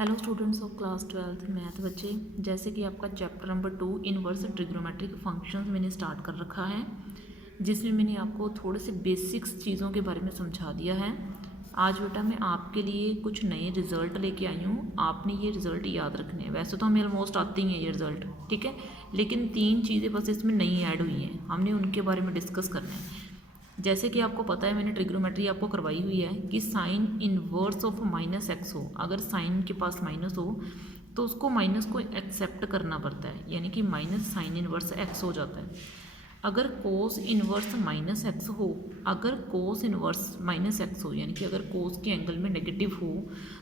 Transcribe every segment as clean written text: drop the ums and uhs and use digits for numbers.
Hello students of class 12th math बच्चे, जैसे कि आपका chapter number 2 inverse trigonometric functions मैंने स्टार्ट कर रखा है, जिसमें मैंने आपको थोड़े से बेसिक्स चीज़ों के बारे में समझा दिया है। आज बेटा मैं आपके लिए कुछ नए रिज़ल्ट लेके आई हूँ। आपने ये रिज़ल्ट याद रखने हैं। वैसे तो हमें ऑलमोस्ट आती ही हैं ये रिज़ल्ट, ठीक है, लेकिन 3 चीज़ें बस इसमें नई ऐड हुई हैं, हमने उनके बारे में डिस्कस करना है। जैसे कि आपको पता है, मैंने ट्रिग्नोमेट्री आपको करवाई हुई है कि sine inverse of minus x हो, अगर साइन के पास माइनस हो तो उसको माइनस को एक्सेप्ट करना पड़ता है, यानी कि माइनस साइन इनवर्स एक्स हो जाता है। अगर कोस इनवर्स माइनस एक्स हो, अगर कोस इनवर्स माइनस एक्स हो, यानी कि अगर कोस के एंगल में नेगेटिव हो,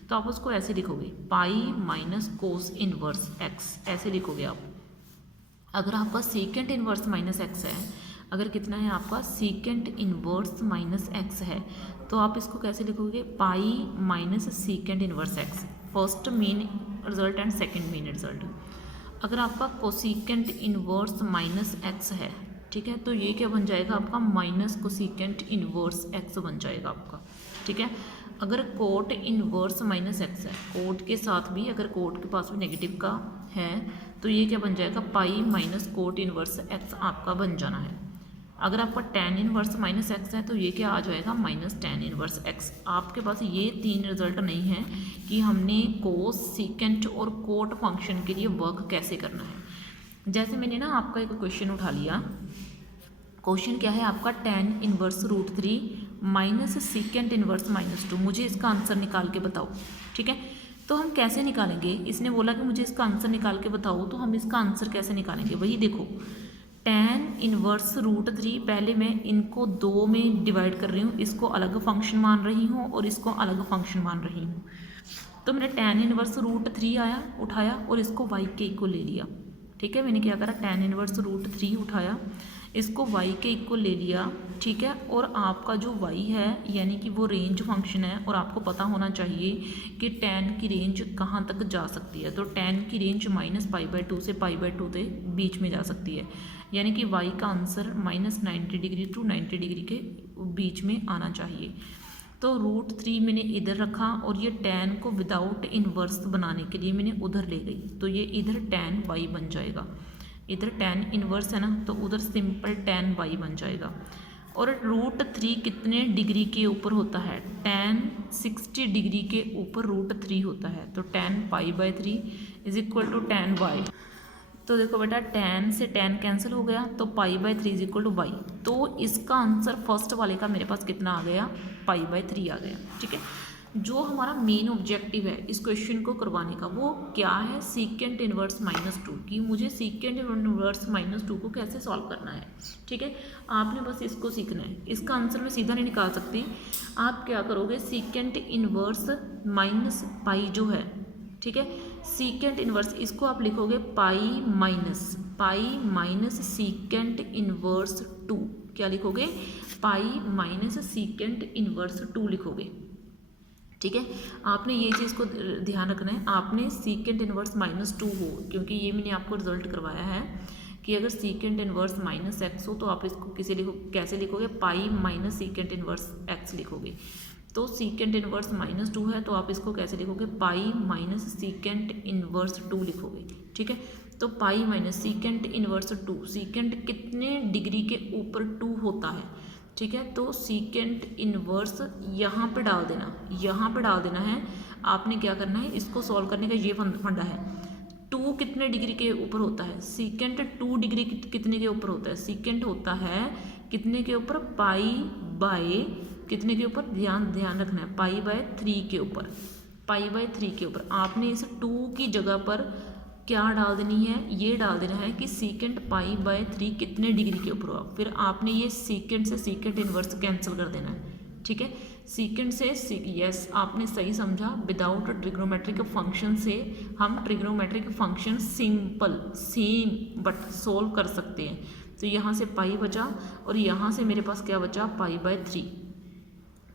तो आप उसको ऐसे लिखोगे pi minus cos inverse x, ऐसे लिखोगे आप। अगर आपका सीकेंट इनवर्स माइनस एक्स है, अगर कितना है आपका सीकेंट इनवर्स माइनस एक्स है, तो आप इसको कैसे लिखोगे pi minus secant inverse x, first mean result and second mean result. अगर आपका कोसीकेंट इनवर्स माइनस एक्स है, ठीक है, तो ये क्या बन जाएगा आपका माइनस कोसीकेंट इनवर्स एक्स बन जाएगा आपका, ठीक है। अगर कोट इनवर्स माइनस एक्स है, कोट के साथ भी अगर कोट के पास भी नेगेटिव का है, तो ये क्या बन जाएगा pi minus cot inverse x आपका बन जाना है। अगर आपका टेन इनवर्स माइनस एक्स है, तो ये क्या आ जाएगा माइनस टेन इनवर्स एक्स। आपके पास ये 3 रिजल्ट नहीं है कि हमने कोस सीकेंट और कोट फंक्शन के लिए वर्क कैसे करना है। जैसे मैंने ना आपका एक क्वेश्चन उठा लिया, क्वेश्चन क्या है आपका tan inverse root 3 minus secant inverse minus 2, मुझे इसका आंसर निकाल के बताओ, ठीक है। तो हम कैसे निकालेंगे, इसने बोला कि मुझे इसका आंसर निकाल के बताओ, तो हम इसका आंसर कैसे निकालेंगे, वही देखो। टेन इनवर्स रूट 3, पहले मैं इनको 2 में डिवाइड कर रही हूँ, इसको अलग फंक्शन मान रही हूँ और इसको अलग फंक्शन मान रही हूँ। तो मैंने टेन इनवर्स रूट 3 आया उठाया और इसको वाई के इक्वल ले लिया, ठीक है। मैंने क्या करा, टेन इनवर्स रूट 3 उठाया, इसको y के इक्वल ले लिया, ठीक है। और आपका जो y है यानी कि वो रेंज फंक्शन है, और आपको पता होना चाहिए कि tan की रेंज कहाँ तक जा सकती है। तो tan की रेंज -π/2 से π/2 के बीच में जा सकती है, यानी कि y का आंसर -90 डिग्री टू 90 डिग्री के बीच में आना चाहिए। तो रूट 3 मैंने इधर रखा और ये tan को विदाउट इनवर्स बनाने के लिए मैंने उधर ले गई, तो ये इधर tan y बन जाएगा। इधर tan इनवर्स है ना, तो उधर सिंपल tan y बन जाएगा। और रूट 3 कितने डिग्री के ऊपर होता है, tan 60 डिग्री के ऊपर रूट 3 होता है, तो tan π/3 is equal to tan y। तो देखो बेटा, tan से tan कैंसिल हो गया, तो π/3 इज इक्वल टू y। तो इसका आंसर फर्स्ट वाले का मेरे पास कितना आ गया, π/3 आ गया, ठीक है। जो हमारा मेन ऑब्जेक्टिव है इस क्वेश्चन को करवाने का, वो क्या है, सीकेंट इनवर्स -2 की मुझे सीकेंट इनवर्स -2 को कैसे सॉल्व करना है, ठीक है। आपने बस इसको सीखना है, इसका आंसर मैं सीधा नहीं निकाल सकती। आप क्या करोगे, सीकेंट इनवर्स माइनस पाई जो है, ठीक है, सीकेंट इनवर्स इसको आप लिखोगे पाई माइनस सीकेंट इनवर्स 2, क्या लिखोगे, पाई माइनस सीकेंट इनवर्स 2 लिखोगे, ठीक है। आपने ये चीज़ को ध्यान रखना है, आपने सीकेंट इनवर्स -2 हो, क्योंकि ये मैंने आपको रिजल्ट करवाया है कि अगर सीकेंट इनवर्स -x हो, तो आप इसको कैसे लिखोगे, pi minus secant inverse x लिखोगे। तो सीकेंट इनवर्स -2 है, तो आप इसको कैसे लिखोगे, पाई माइनस सीकेंट इनवर्स 2 लिखोगे, ठीक है। तो pi minus secant inverse 2, secant कितने डिग्री के ऊपर 2 होता है, ठीक है। तो सीकेंट इनवर्स यहाँ पे डाल देना, यहाँ पे डाल देना है। आपने क्या करना है, इसको सॉल्व करने का ये फंडा है। 2 कितने डिग्री के ऊपर होता है, सीकेंट 2 डिग्री कितने के ऊपर होता है, सीकेंट होता है कितने के ऊपर, पाई बाय कितने के ऊपर, ध्यान रखना है, π/3 के ऊपर, π/3 के ऊपर। आपने इस 2 की जगह पर क्या डाल देनी है, ये डाल देना है कि सीकेंट π/3 कितने डिग्री के ऊपर होगा। फिर आपने ये सीकेंट से सीकेंट इनवर्स कैंसिल कर देना है, ठीक है। सीकेंट से यस, आपने सही समझा, विदाउट ट्रिग्नोमेट्रिक फंक्शन से हम trigonometric function simple same but solve कर सकते हैं। तो यहाँ से पाई बचा और यहाँ से मेरे पास क्या बचा, π/3।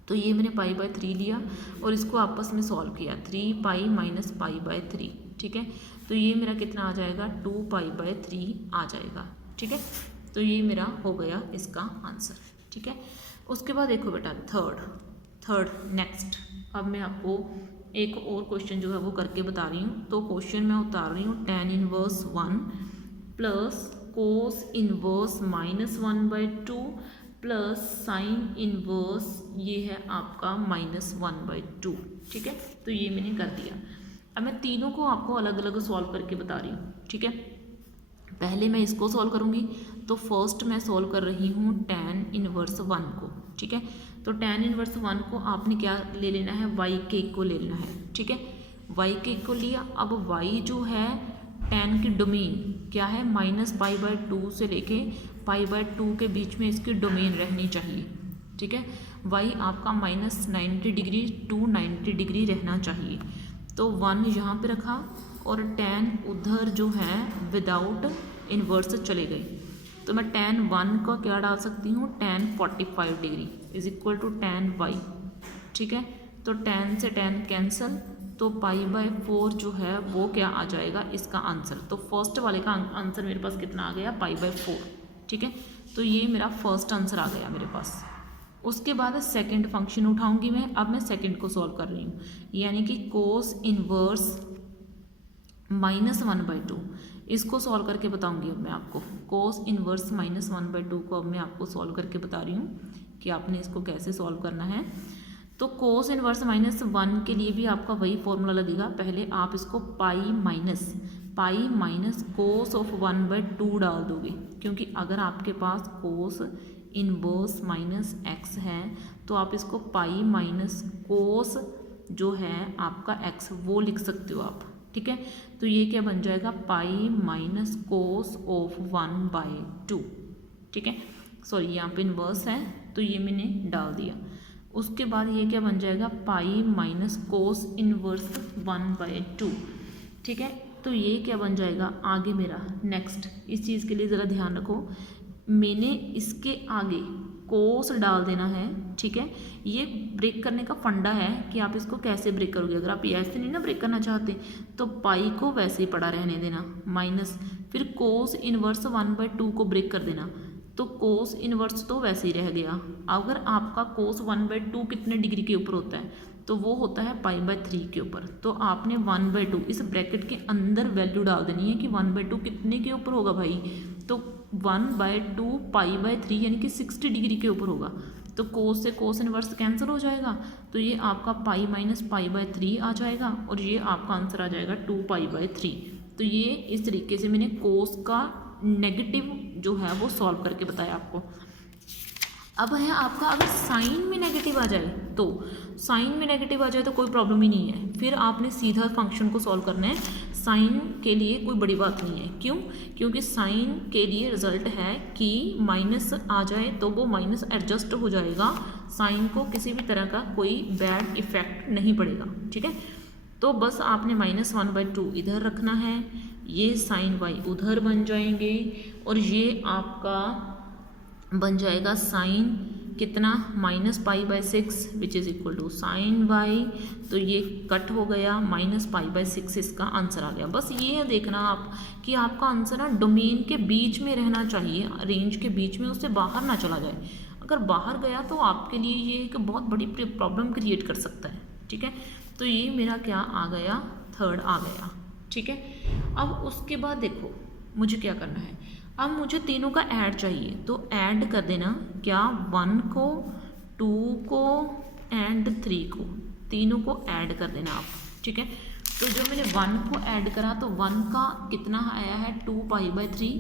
तो ये मैंने π/3 लिया और इसको आपस में सॉल्व किया, 3 पाई माइनस π/3, ठीक है। तो ये मेरा कितना आ जाएगा, 2 π/3 आ जाएगा, ठीक है। तो ये मेरा हो गया इसका आंसर, ठीक है। उसके बाद देखो बेटा थर्ड नेक्स्ट, अब मैं आपको एक और क्वेश्चन जो है वो करके बता रही हूँ। तो क्वेश्चन मैं उतार रही हूँ tan inverse 1 plus cos inverse -1/2 plus sine inverse ये है आपका -1/2। ठीक है, तो ये मैंने कर दिया। अब मैं तीनों को आपको अलग अलग सॉल्व करके बता रही हूँ। ठीक है, पहले मैं इसको सॉल्व करूँगी। तो फर्स्ट मैं सॉल्व कर रही हूँ tan इनवर्स 1 को। ठीक है, तो tan इनवर्स 1 को आपने क्या ले लेना है, y के इक्वल ले लेना है। ठीक है, y के इक्वल लिया। अब y जो है tan की डोमेन क्या है, -π/2 से लेके π/2 के बीच में इसकी डोमेन रहनी चाहिए। ठीक है, y आपका -90 डिग्री टू 90 डिग्री रहना चाहिए। तो 1 यहाँ पे रखा और tan उधर जो है विदाउट इन्वर्स चले गए। तो मैं tan 1 का क्या डाल सकती हूँ, tan 45 degree is equal to tan y। ठीक है, तो tan से tan कैंसल, तो π/4 जो है वो क्या आ जाएगा इसका आंसर। तो फर्स्ट वाले का आंसर मेरे पास कितना आ गया, π/4। ठीक है, तो ये मेरा फर्स्ट आंसर आ गया मेरे पास। उसके बाद सेकंड फंक्शन उठाऊंगी मैं। अब मैं सेकंड को सॉल्व कर रही हूँ, यानी कि कोस इनवर्स -1/2 इसको सॉल्व करके बताऊंगी अब मैं आपको। कोस इनवर्स -1/2 को अब मैं आपको सॉल्व करके बता रही हूँ कि आपने इसको कैसे सॉल्व करना है। तो कोस इनवर्स -1 के लिए भी आपका वही फॉर्मूला लगेगा। पहले आप इसको पाई माइनस कोस ऑफ 1/2 डाल दोगे, क्योंकि अगर आपके पास कोस इनवर्स -x है तो आप इसको पाई माइनस कोस जो है आपका x वो लिख सकते हो आप। ठीक है, तो ये क्या बन जाएगा, पाई माइनस कोस ऑफ 1/2। ठीक है, सॉरी यहाँ पे इनवर्स है तो ये मैंने डाल दिया। उसके बाद ये क्या बन जाएगा, पाई माइनस कोस इनवर्स 1/2। ठीक है, तो ये क्या बन जाएगा आगे मेरा। नेक्स्ट इस चीज़ के लिए ज़रा ध्यान रखो, मैंने इसके आगे कोस डाल देना है। ठीक है, ये ब्रेक करने का फंडा है कि आप इसको कैसे ब्रेक करोगे। अगर आप ये ऐसे नहीं ना ब्रेक करना चाहते तो पाई को वैसे ही पड़ा रहने देना माइनस, फिर कोस इनवर्स 1/2 को ब्रेक कर देना। तो कोस इनवर्स तो वैसे ही रह गया। अगर आपका कोस 1/2 कितने डिग्री के ऊपर होता है तो वो होता है π/3 के ऊपर। तो आपने 1/2 इस ब्रैकेट के अंदर वैल्यू डाल देनी है कि 1/2 कितने के ऊपर होगा भाई। तो 1/2 π/3 यानी कि 60 डिग्री के ऊपर होगा। तो कोस से कोस इनवर्स कैंसिल हो जाएगा, तो ये आपका पाई माइनस π/3 आ जाएगा और ये आपका आंसर आ जाएगा 2π/3। तो ये इस तरीके से मैंने कोस का नेगेटिव जो है वो सॉल्व करके बताया आपको। अब है आपका अगर साइन में नेगेटिव आ जाए, तो साइन में नेगेटिव आ जाए तो कोई प्रॉब्लम ही नहीं है, फिर आपने सीधा फंक्शन को सॉल्व करना है। साइन के लिए कोई बड़ी बात नहीं है, क्यों, क्योंकि साइन के लिए रिजल्ट है कि माइनस आ जाए तो वो माइनस एडजस्ट हो जाएगा, साइन को किसी भी तरह का कोई बैड इफेक्ट नहीं पड़ेगा। ठीक है, तो बस आपने -1/2 इधर रखना है, ये साइन y उधर बन जाएंगे और ये आपका बन जाएगा साइन कितना -π/6 which is equal to sine y। तो ये कट हो गया, -π/6 इसका आंसर आ गया। बस ये है देखना आप कि आपका आंसर ना डोमेन के बीच में रहना चाहिए, रेंज के बीच में, उससे बाहर ना चला जाए। अगर बाहर गया तो आपके लिए ये एक बहुत बड़ी प्रॉब्लम क्रिएट कर सकता है। ठीक है, तो ये मेरा क्या आ गया, थर्ड आ गया। ठीक है, अब उसके बाद देखो मुझे क्या करना है, अब मुझे तीनों का ऐड चाहिए। तो ऐड कर देना क्या, 1 को 2 को एंड 3 को, तीनों को ऐड कर देना आप। ठीक है, तो जो मैंने 1 को ऐड करा तो 1 का कितना आया है 2π/3।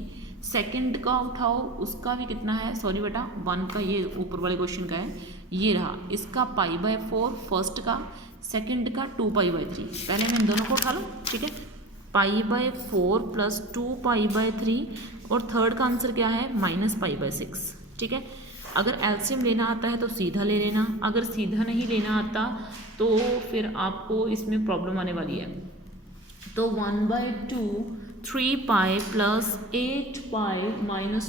सेकंड का उठाओ, उसका भी कितना है, सॉरी बेटा 1 का ये ऊपर वाले क्वेश्चन का है, ये रहा इसका π/4 फर्स्ट का, सेकंड का 2π/3। पहले मैं इन दोनों को उठा लूँ। ठीक है, π/4 प्लस 2π/3 और थर्ड का आंसर क्या है -π/6। ठीक है, अगर एलसीएम लेना आता है तो सीधा ले लेना, अगर सीधा नहीं लेना आता तो फिर आपको इसमें प्रॉब्लम आने वाली है। तो 1/2 3π प्लस 8π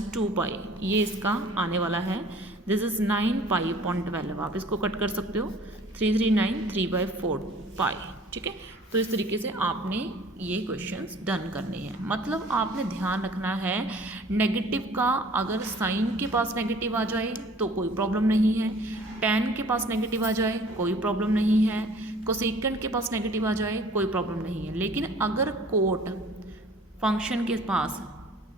- 2π ये इसका आने वाला है। This is 9π/12। आप इसको कट कर सकते हो, 3 3 9 3/4π। ठीक है, तो इस तरीके से आपने ये क्वेश्चंस डन करने हैं। मतलब आपने ध्यान रखना है नेगेटिव का, अगर साइन के पास नेगेटिव आ जाए तो कोई प्रॉब्लम नहीं है, tan के पास नेगेटिव आ जाए कोई प्रॉब्लम नहीं है, कोसेकेंड के पास नेगेटिव आ जाए कोई प्रॉब्लम नहीं है, लेकिन अगर कोट फंक्शन के पास,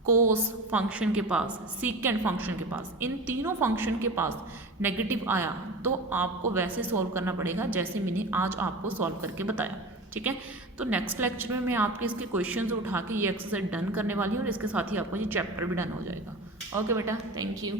कोस फंक्शन के पास, सीकेंड फंक्शन के पास, इन तीनों फंक्शन के पास नेगेटिव आया तो आपको वैसे सॉल्व करना पड़ेगा जैसे मैंने आज आपको सॉल्व करके बताया। ठीक है, तो नेक्स्ट लेक्चर में मैं आपके इसके क्वेश्चंस उठा के ये एक्सरसाइज डन करने वाली हूँ और इसके साथ ही आपको ये चैप्टर भी डन हो जाएगा। ओके बेटा, थैंक यू।